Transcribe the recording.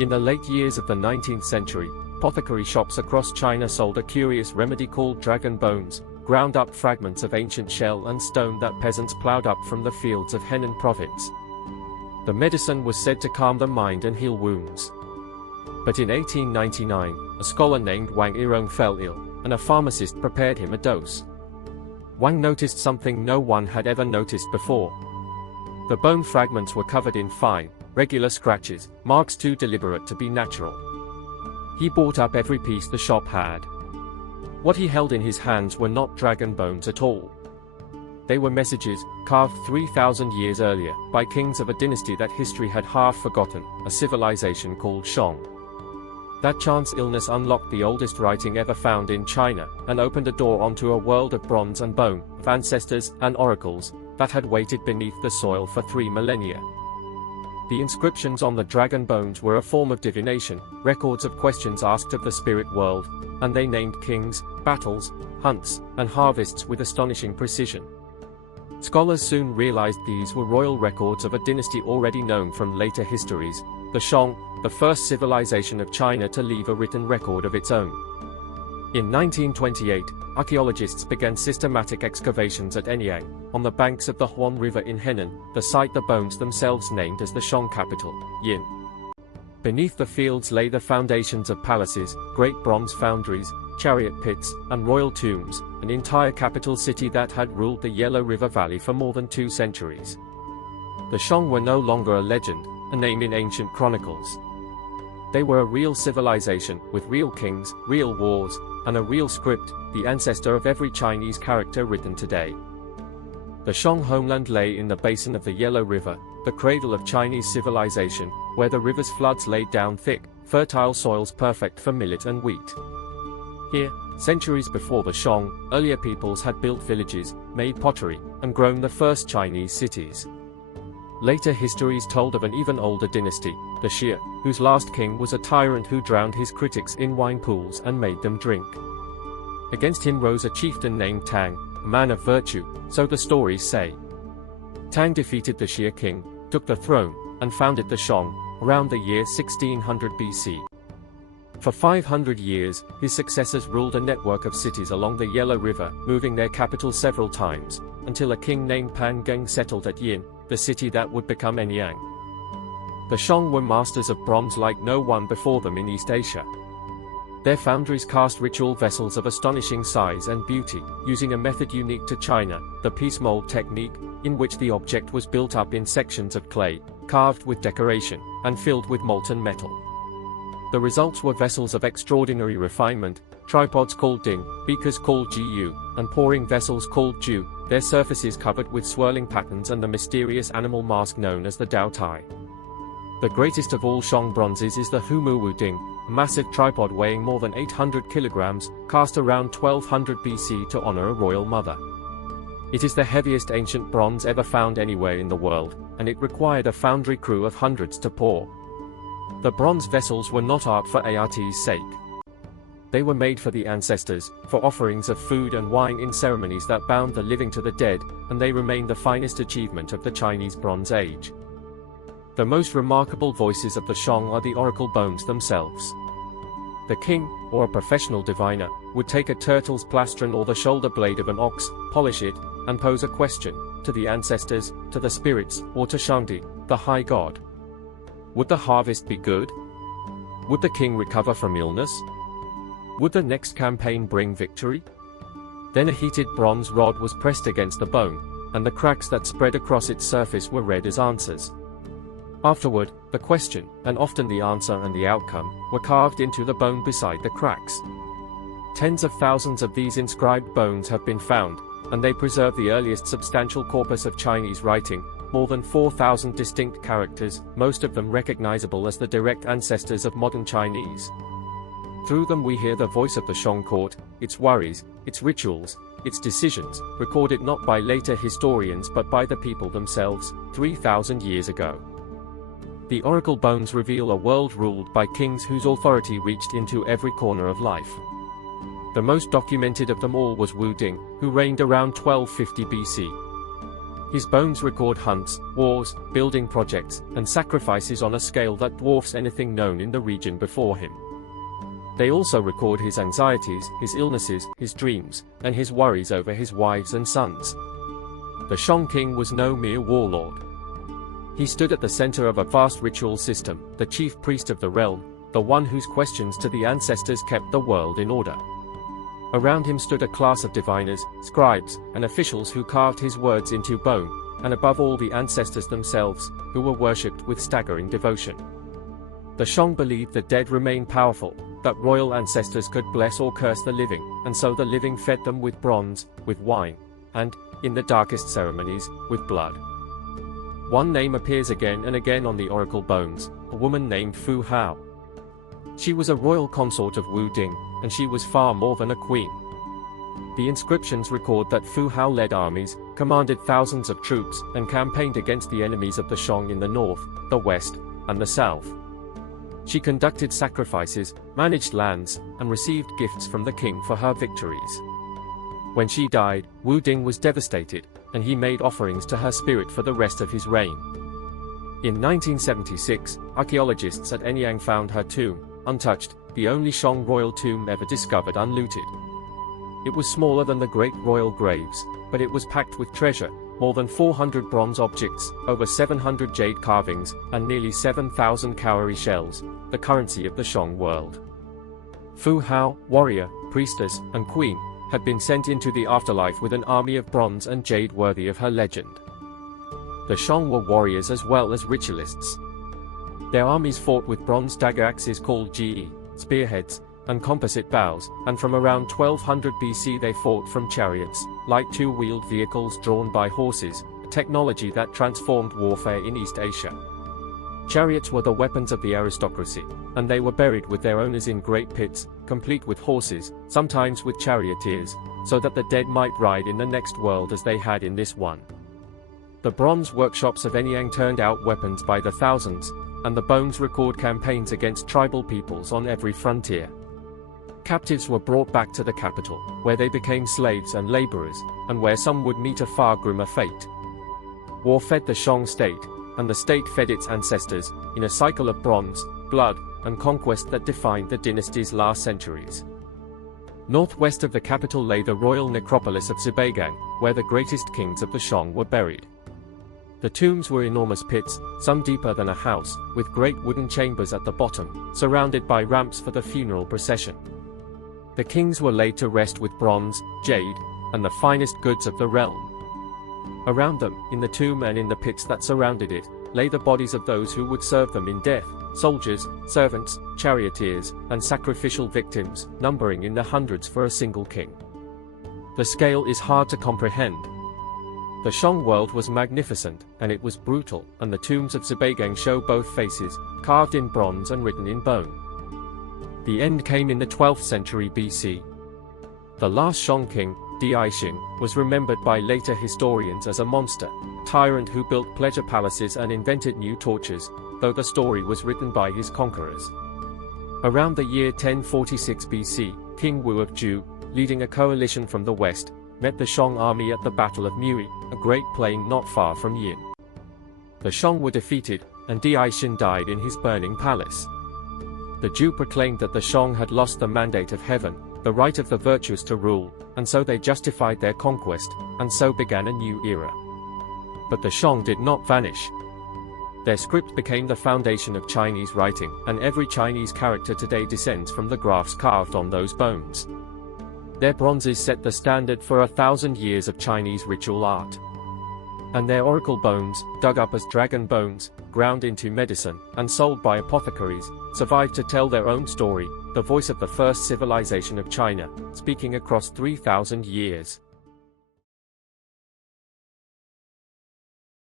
In the late years of the 19th century, apothecary shops across China sold a curious remedy called dragon bones, ground up fragments of ancient shell and stone that peasants ploughed up from the fields of Henan province. The medicine was said to calm the mind and heal wounds. But in 1899, a scholar named Wang Yirong fell ill, and a pharmacist prepared him a dose. Wang noticed something no one had ever noticed before. The bone fragments were covered in fine, regular scratches, marks too deliberate to be natural. He bought up every piece the shop had. What he held in his hands were not dragon bones at all. They were messages, carved 3,000 years earlier, by kings of a dynasty that history had half forgotten, a civilization called Shang. That chance illness unlocked the oldest writing ever found in China, and opened a door onto a world of bronze and bone, of ancestors and oracles, that had waited beneath the soil for 3 millennia. The inscriptions on the dragon bones were a form of divination, records of questions asked of the spirit world, and they named kings, battles, hunts, and harvests with astonishing precision. Scholars soon realized these were royal records of a dynasty already known from later histories, the Shang, the first civilization of China to leave a written record of its own. In 1928, archaeologists began systematic excavations at Anyang, on the banks of the Huan River in Henan, the site the bones themselves named as the Shang capital, Yin. Beneath the fields lay the foundations of palaces, great bronze foundries, chariot pits, and royal tombs, an entire capital city that had ruled the Yellow River Valley for more than 2 centuries. The Shang were no longer a legend, a name in ancient chronicles. They were a real civilization, with real kings, real wars, and a real script, the ancestor of every Chinese character written today. The Shang homeland lay in the basin of the Yellow River, the cradle of Chinese civilization, where the river's floods laid down thick, fertile soils perfect for millet and wheat. Here, centuries before the Shang, earlier peoples had built villages, made pottery, and grown the first Chinese cities. Later histories told of an even older dynasty, the Xia, whose last king was a tyrant who drowned his critics in wine pools and made them drink. Against him rose a chieftain named Tang, a man of virtue, so the stories say. Tang defeated the Xia king, took the throne, and founded the Shang, around the year 1600 BC. For 500 years, his successors ruled a network of cities along the Yellow River, moving their capital several times, until a king named Pan Geng settled at Yin, the city that would become Anyang. The Shang were masters of bronze like no one before them in East Asia. Their foundries cast ritual vessels of astonishing size and beauty, using a method unique to China, the piece mold technique, in which the object was built up in sections of clay, carved with decoration, and filled with molten metal. The results were vessels of extraordinary refinement, tripods called Ding, beakers called Jiyu, and pouring vessels called Ju, their surfaces covered with swirling patterns and the mysterious animal mask known as the Dao Tai. The greatest of all Shang bronzes is the Houmuwu Ding, a massive tripod weighing more than 800 kilograms, cast around 1200 BC to honor a royal mother. It is the heaviest ancient bronze ever found anywhere in the world, and it required a foundry crew of hundreds to pour. The bronze vessels were not art for art's sake. They were made for the ancestors, for offerings of food and wine in ceremonies that bound the living to the dead, and they remain the finest achievement of the Chinese Bronze Age. The most remarkable voices of the Shang are the oracle bones themselves. The king, or a professional diviner, would take a turtle's plastron or the shoulder blade of an ox, polish it, and pose a question, to the ancestors, to the spirits, or to Shangdi, the high god. Would the harvest be good? Would the king recover from illness? Would the next campaign bring victory? Then a heated bronze rod was pressed against the bone, and the cracks that spread across its surface were read as answers. Afterward, the question, and often the answer and the outcome, were carved into the bone beside the cracks. Tens of thousands of these inscribed bones have been found, and they preserve the earliest substantial corpus of Chinese writing, more than 4,000 distinct characters, most of them recognizable as the direct ancestors of modern Chinese. Through them we hear the voice of the Shang court, its worries, its rituals, its decisions, recorded not by later historians but by the people themselves, 3,000 years ago. The oracle bones reveal a world ruled by kings whose authority reached into every corner of life. The most documented of them all was Wu Ding, who reigned around 1250 BC. His bones record hunts, wars, building projects, and sacrifices on a scale that dwarfs anything known in the region before him. They also record his anxieties, his illnesses, his dreams, and his worries over his wives and sons. The Shang king was no mere warlord. He stood at the center of a vast ritual system, the chief priest of the realm, the one whose questions to the ancestors kept the world in order. Around him stood a class of diviners, scribes, and officials who carved his words into bone, and above all the ancestors themselves, who were worshipped with staggering devotion. The Shang believed the dead remained powerful, that royal ancestors could bless or curse the living, and so the living fed them with bronze, with wine, and, in the darkest ceremonies, with blood. One name appears again and again on the oracle bones, a woman named Fu Hao. She was a royal consort of Wu Ding, and she was far more than a queen. The inscriptions record that Fu Hao led armies, commanded thousands of troops, and campaigned against the enemies of the Shang in the north, the west, and the south. She conducted sacrifices, managed lands, and received gifts from the king for her victories. When she died, Wu Ding was devastated, and he made offerings to her spirit for the rest of his reign. In 1976, archaeologists at Anyang found her tomb, untouched, the only Shang royal tomb ever discovered unlooted. It was smaller than the great royal graves, but it was packed with treasure, more than 400 bronze objects, over 700 jade carvings, and nearly 7,000 cowrie shells, the currency of the Shang world. Fu Hao, warrior, priestess, and queen, had been sent into the afterlife with an army of bronze and jade worthy of her legend. The Shang were warriors as well as ritualists. Their armies fought with bronze dagger axes called ji, spearheads, and composite bows, and from around 1200 BC they fought from chariots, light two-wheeled vehicles drawn by horses, a technology that transformed warfare in East Asia. Chariots were the weapons of the aristocracy, and they were buried with their owners in great pits, complete with horses, sometimes with charioteers, so that the dead might ride in the next world as they had in this one. The bronze workshops of Anyang turned out weapons by the thousands, and the bones record campaigns against tribal peoples on every frontier. Captives were brought back to the capital, where they became slaves and laborers, and where some would meet a far grimmer fate. War fed the Shang state, and the state fed its ancestors, in a cycle of bronze, blood, and conquest that defined the dynasty's last centuries. Northwest of the capital lay the royal necropolis of Xibeigang, where the greatest kings of the Shang were buried. The tombs were enormous pits, some deeper than a house, with great wooden chambers at the bottom, surrounded by ramps for the funeral procession. The kings were laid to rest with bronze, jade, and the finest goods of the realm. Around them, in the tomb and in the pits that surrounded it, lay the bodies of those who would serve them in death, soldiers, servants, charioteers, and sacrificial victims, numbering in the hundreds for a single king. The scale is hard to comprehend. The Shang world was magnificent, and it was brutal, and the tombs of Xibeigang show both faces, carved in bronze and written in bone. The end came in the 12th century BC. The last Shang king, Xixing, was remembered by later historians as a monster, a tyrant who built pleasure palaces and invented new tortures, though the story was written by his conquerors. Around the year 1046 BC, King Wu of Zhou, leading a coalition from the west, met the Shang army at the Battle of Muye, a great plain not far from Yin. The Shang were defeated, and Xixing died in his burning palace. The Zhou proclaimed that the Shang had lost the mandate of heaven, the right of the virtuous to rule, and so they justified their conquest, and so began a new era. But the Shang did not vanish. Their script became the foundation of Chinese writing, and every Chinese character today descends from the graphs carved on those bones. Their bronzes set the standard for 1,000 years of Chinese ritual art. And their oracle bones, dug up as dragon bones, ground into medicine, and sold by apothecaries, survived to tell their own story, the voice of the first civilization of China, speaking across 3,000 years.